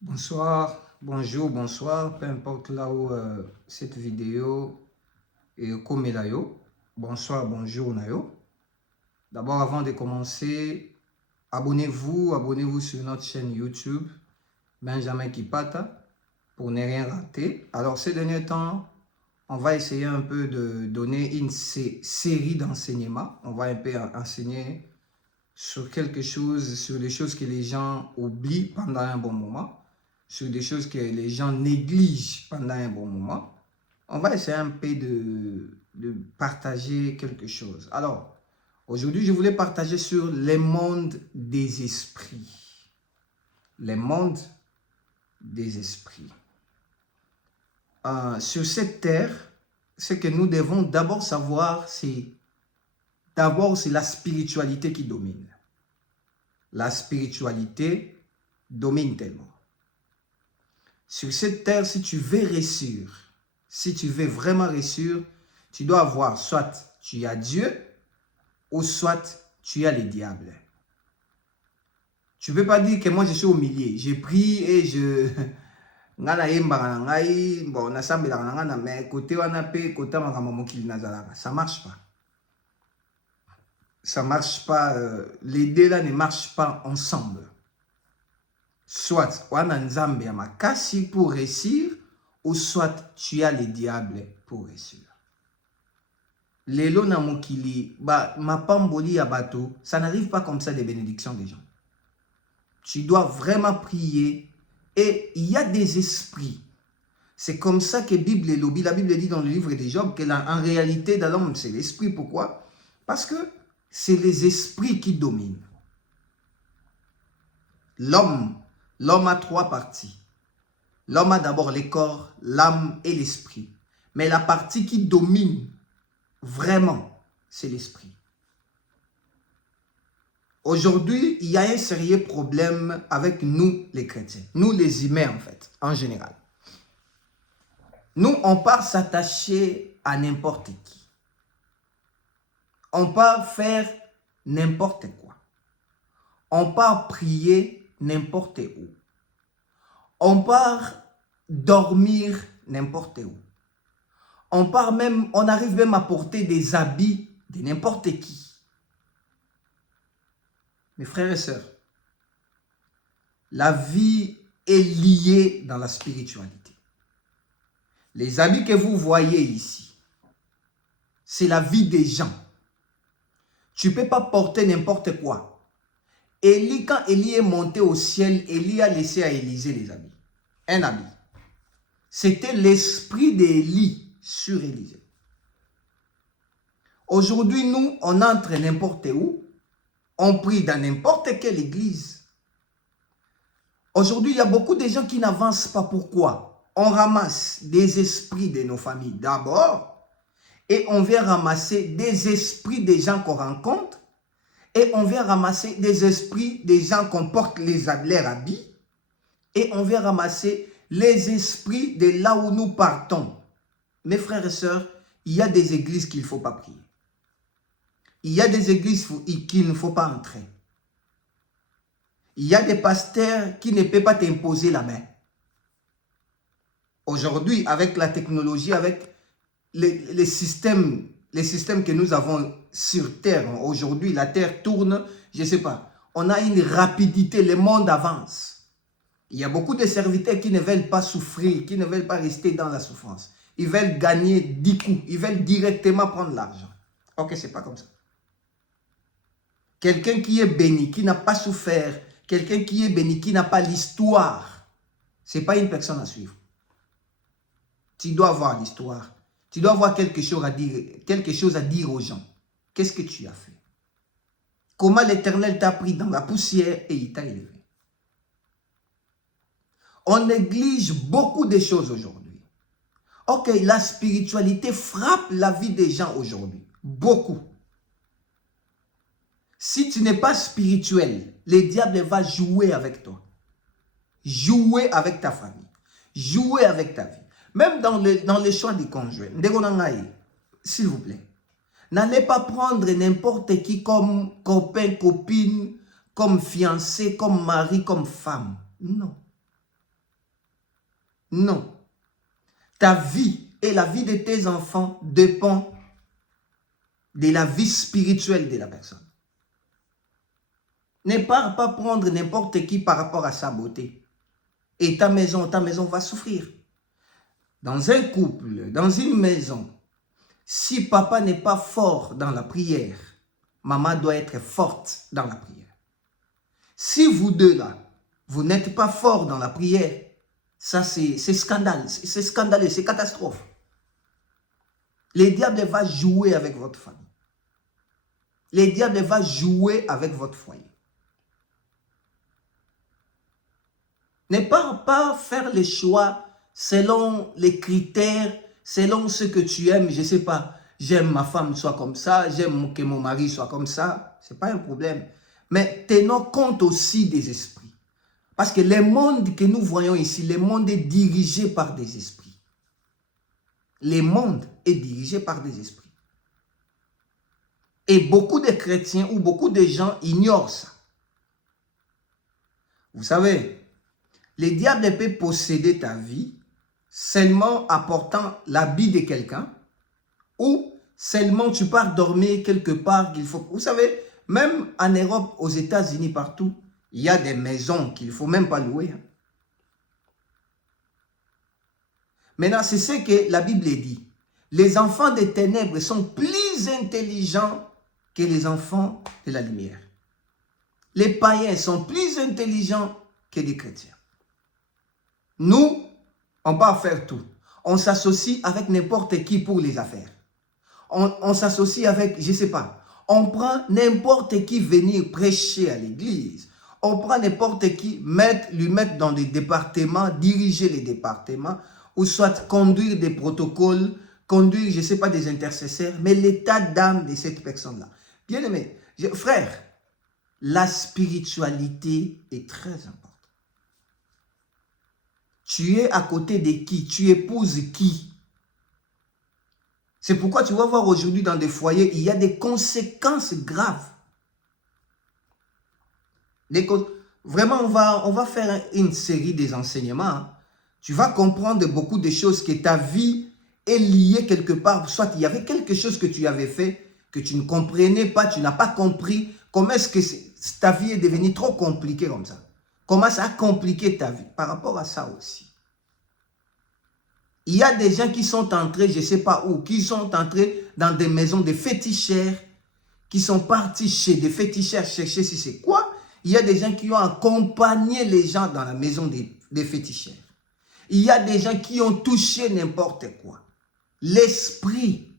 Bonsoir, bonjour, bonsoir, peu importe là où cette vidéo est comme yo. Bonsoir, bonjour Nayo. D'abord, avant de commencer, abonnez-vous sur notre chaîne YouTube Benjamin Kipata pour ne rien rater. Alors, ces derniers temps, on va essayer un peu de donner une série d'enseignements. On va un peu enseigner sur quelque chose, sur les choses que les gens oublient pendant un bon moment, sur des choses que les gens négligent pendant un bon moment. On va essayer un peu de partager quelque chose. Alors, aujourd'hui, je voulais partager sur les mondes des esprits. Les mondes des esprits. Sur cette terre, ce que nous devons d'abord savoir, c'est la spiritualité qui domine. La spiritualité domine tellement. Sur cette terre, si tu veux réussir, si tu veux vraiment réussir, tu dois avoir soit tu as Dieu ou soit tu as le diable. Tu ne peux pas dire que moi je suis au milieu. Je prie et je... Ça marche pas. Ça marche pas. Les deux là ne marchent pas ensemble. Soit on a Nzambe ya makasi pour réussir, ou soit tu as le diable pour réussir. Lelo na mokili, mapamboli ya bato, ça n'arrive pas comme ça des bénédictions des gens. Tu dois vraiment prier et il y a des esprits. C'est comme ça que la Bible dit dans le livre de Job que en réalité dans l'homme c'est l'esprit. Pourquoi? Parce que c'est les esprits qui dominent. L'homme a trois parties. L'homme a d'abord le corps, l'âme et l'esprit. Mais la partie qui domine vraiment, c'est l'esprit. Aujourd'hui, il y a un sérieux problème avec nous les chrétiens. Nous les humains en fait, en général. Nous, on part s'attacher à n'importe qui. On part faire n'importe quoi. On part prier n'importe où. On part dormir n'importe où. On arrive même à porter des habits de n'importe qui. Mes frères et sœurs, la vie est liée dans la spiritualité. Les habits que vous voyez ici, c'est la vie des gens. Tu ne peux pas porter n'importe quoi. Élie, quand Élie est monté au ciel, Élie a laissé à Élisée les habits. Un habit. C'était l'esprit d'Élie sur Élisée. Aujourd'hui, nous, on entre n'importe où, on prie dans n'importe quelle église. Aujourd'hui, il y a beaucoup de gens qui n'avancent pas. Pourquoi? On ramasse des esprits de nos familles d'abord, et on vient ramasser des esprits des gens qu'on rencontre, et on vient ramasser des esprits des gens qu'on porte leurs habits, et on vient ramasser les esprits de là où nous partons. Mes frères et sœurs, il y a des églises qu'il ne faut pas prier. Il y a des églises qu'il ne faut pas entrer. Il y a des pasteurs qui ne peuvent pas t'imposer la main. Aujourd'hui, avec la technologie, avec les systèmes que nous avons sur Terre, aujourd'hui, la Terre tourne, je ne sais pas, on a une rapidité, le monde avance. Il y a beaucoup de serviteurs qui ne veulent pas souffrir, qui ne veulent pas rester dans la souffrance. Ils veulent gagner 10 coups, ils veulent directement prendre l'argent. Ok, ce n'est pas comme ça. Quelqu'un qui est béni, qui n'a pas souffert, quelqu'un qui est béni, qui n'a pas l'histoire, ce n'est pas une personne à suivre. Tu dois avoir l'histoire. Tu dois avoir quelque chose à dire aux gens. Qu'est-ce que tu as fait? Comment l'Éternel t'a pris dans la poussière et il t'a élevé? On néglige beaucoup de choses aujourd'hui. Ok, la spiritualité frappe la vie des gens aujourd'hui. Beaucoup. Si tu n'es pas spirituel, le diable va jouer avec toi. Jouer avec ta famille. Jouer avec ta vie. Même dans les choix du conjoint. S'il vous plaît. N'allez pas prendre n'importe qui comme copain, copine, comme fiancé, comme mari, comme femme. Non. Non. Ta vie et la vie de tes enfants dépend de la vie spirituelle de la personne. Ne pars pas prendre n'importe qui par rapport à sa beauté. Et ta maison va souffrir. Dans un couple, dans une maison, si papa n'est pas fort dans la prière, maman doit être forte dans la prière. Si vous deux là, vous n'êtes pas fort dans la prière, ça c'est scandale, c'est scandaleux, c'est catastrophe. Le diable va jouer avec votre famille. Le diable va jouer avec votre foyer. Ne pas faire les choix selon les critères, selon ce que tu aimes. Je ne sais pas, j'aime ma femme soit comme ça, j'aime que mon mari soit comme ça. Ce n'est pas un problème. Mais tenons compte aussi des esprits. Parce que le monde que nous voyons ici, le monde est dirigé par des esprits. Le monde est dirigé par des esprits. Et beaucoup de chrétiens ou beaucoup de gens ignorent ça. Vous savez, le diable peut posséder ta vie seulement apportant l'habit de quelqu'un ou seulement tu pars dormir quelque part qu'il faut. Vous savez, même en Europe, aux États-Unis, partout, il y a des maisons qu'il ne faut même pas louer. Maintenant, c'est ce que la Bible dit. Les enfants des ténèbres sont plus intelligents que les enfants de la lumière. Les païens sont plus intelligents que les chrétiens. Nous, on va faire tout. On s'associe avec n'importe qui pour les affaires. On s'associe avec, je ne sais pas, on prend n'importe qui venir prêcher à l'église. On prend n'importe qui, lui mettre dans des départements, diriger les départements, ou soit conduire des protocoles, conduire, je ne sais pas, des intercesseurs, mais l'état d'âme de cette personne-là. Bien aimé, frère, la spiritualité est très importante. Tu es à côté de qui? Tu épouses qui? C'est pourquoi tu vas voir aujourd'hui dans des foyers, il y a des conséquences graves. Vraiment, on va faire une série des enseignements. Tu vas comprendre beaucoup de choses, que ta vie est liée quelque part. Soit il y avait quelque chose que tu avais fait, que tu ne comprenais pas, tu n'as pas compris. Comment est-ce que ta vie est devenue trop compliquée comme ça? Comment ça a compliqué ta vie? Par rapport à ça aussi. Il y a des gens qui sont entrés, je ne sais pas où, qui sont entrés dans des maisons de féticheurs, qui sont partis chez des féticheurs chercher si c'est quoi. Il y a des gens qui ont accompagné les gens dans la maison des féticheurs. Il y a des gens qui ont touché n'importe quoi. L'esprit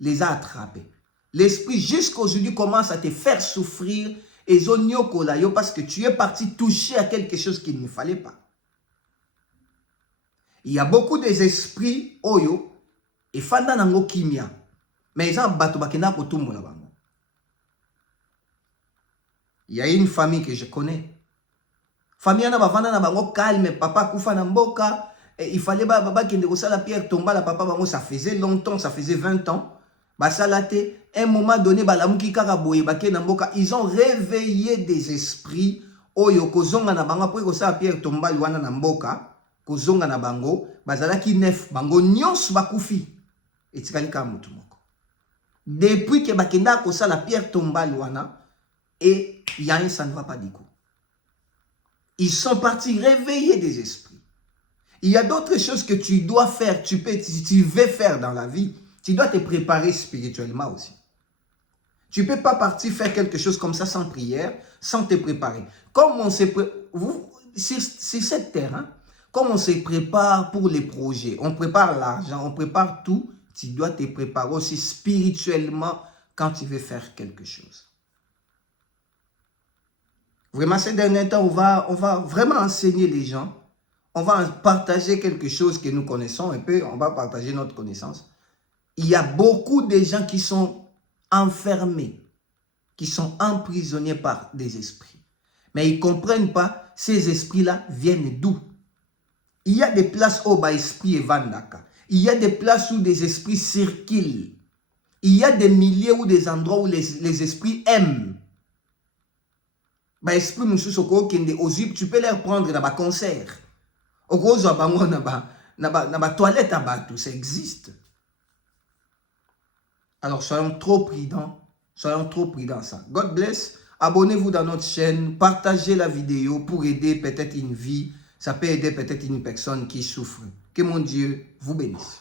les a attrapés. L'esprit jusqu'aujourd'hui commence à te faire souffrir et parce que tu es parti toucher à quelque chose qu'il ne fallait pas. Il y a beaucoup d'esprits oyo et fanda nango kimia. Mais ils ont bato bakena kotumbo la bango. Il y a une famille que je connais. Famille na bavanda na bango calme, papa kufa na mboka, il fallait baba kende ko sala pierre tomba la papa bango, ça faisait longtemps, ça faisait 20 ans. Ba salate, un moment donné balamuki kaka boye bake na mboka, ils ont réveillé des esprits oyo kozonga na bango pour ko sala pierre tomba wana na mboka. Kozonga na bango, bazalaki nef, bango nyonso bakufi. Etikali ka mutu moko. Depuis que bakenda kosala pierre tombale wana, et Yann, ça ne va pas du coup. Ils sont partis réveiller des esprits. Il y a d'autres choses que tu dois faire, tu veux faire dans la vie. Tu dois te préparer spirituellement aussi. Tu ne peux pas partir faire quelque chose comme ça sans prière, sans te préparer. Comme on se sur cette terre, comme on se prépare pour les projets, on prépare l'argent, on prépare tout, tu dois te préparer aussi spirituellement quand tu veux faire quelque chose. Vraiment, ces derniers temps, on va vraiment enseigner les gens. On va partager quelque chose que nous connaissons, et puis on va partager notre connaissance. Il y a beaucoup de gens qui sont enfermés, qui sont emprisonnés par des esprits. Mais ils ne comprennent pas, ces esprits-là viennent d'où? Il y a des places où l'esprit est vandaka. Il y a des places où des esprits circulent. Il y a des milieux ou des endroits où les esprits aiment. Tu peux les prendre dans un concert. Okozwa bango na ba toilette à bateau, ça existe. Alors soyons trop prudents ça. God bless. Abonnez-vous dans notre chaîne, partagez la vidéo pour aider peut-être une vie. Ça peut aider peut-être une personne qui souffre. Que mon Dieu vous bénisse.